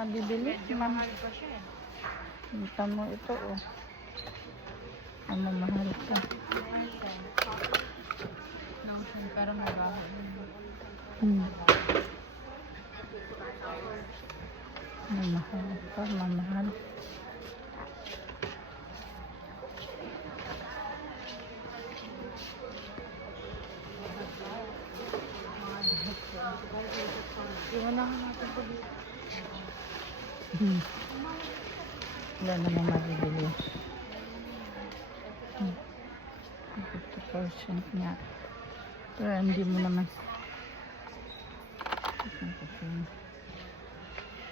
Mabibili. Medyo mahal pa siya eh. Kita mo ito, oh. Ang mamahal ka. Notion, pero may baho. Mamahal ka, mamahal. Iwan na natin po dito. Wala namang mabibili. 50% nga. Pero hindi mo naman.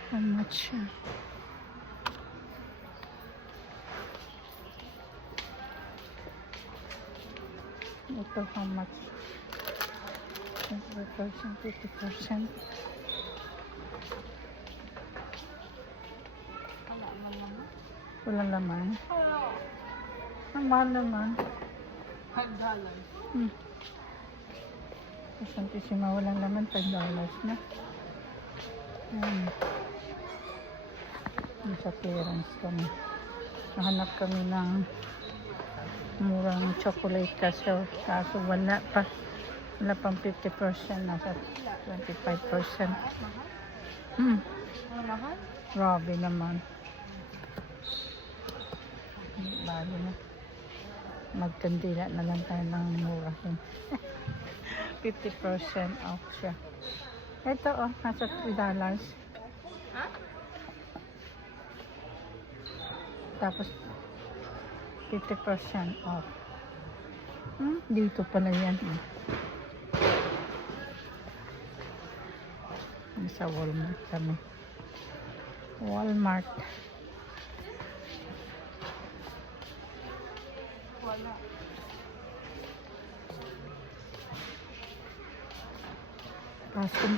How much siya? Ito, how much? 20%, 50%. Wala man naman. Walang laman. Ang mahal naman. $5. Santissima, walang laman, $5 na. Sa clearance kami. Nahanap kami ng murang chocolate kaso wala pa. Wala pang 50%, nasa 25%. Mahal? Grabe naman. Bago na. Magkandila na lang tayo ng murahin. 50% off siya. Ito, oh, nasa $3. Ha? Tapos 50% off. Dito pala yan. Sa Walmart kami. Walmart. Wala.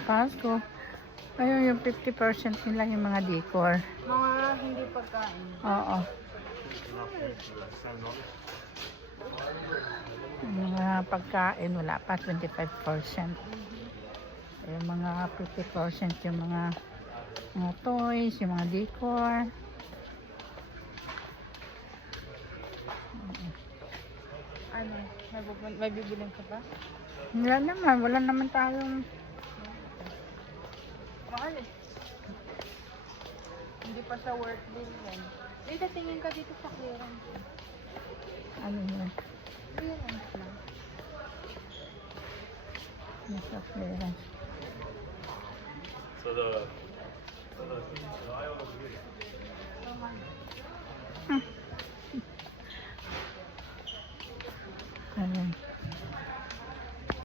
Pasko. Ayun yung 50% nila yung mga decor. Mga hindi pagkain. Oo. Yung mga pagkain wala pa 25%. Yung mga 50% yung mga toys, yung mga decor. Ano? May bibiling ka ba? Wala naman tayong Mahal eh. Hindi pa sa worth din yan. Dito, tingin ka dito sa clearance. ano yun. Clearance lang. Nasa clearance. So the aisle over here. Ayan.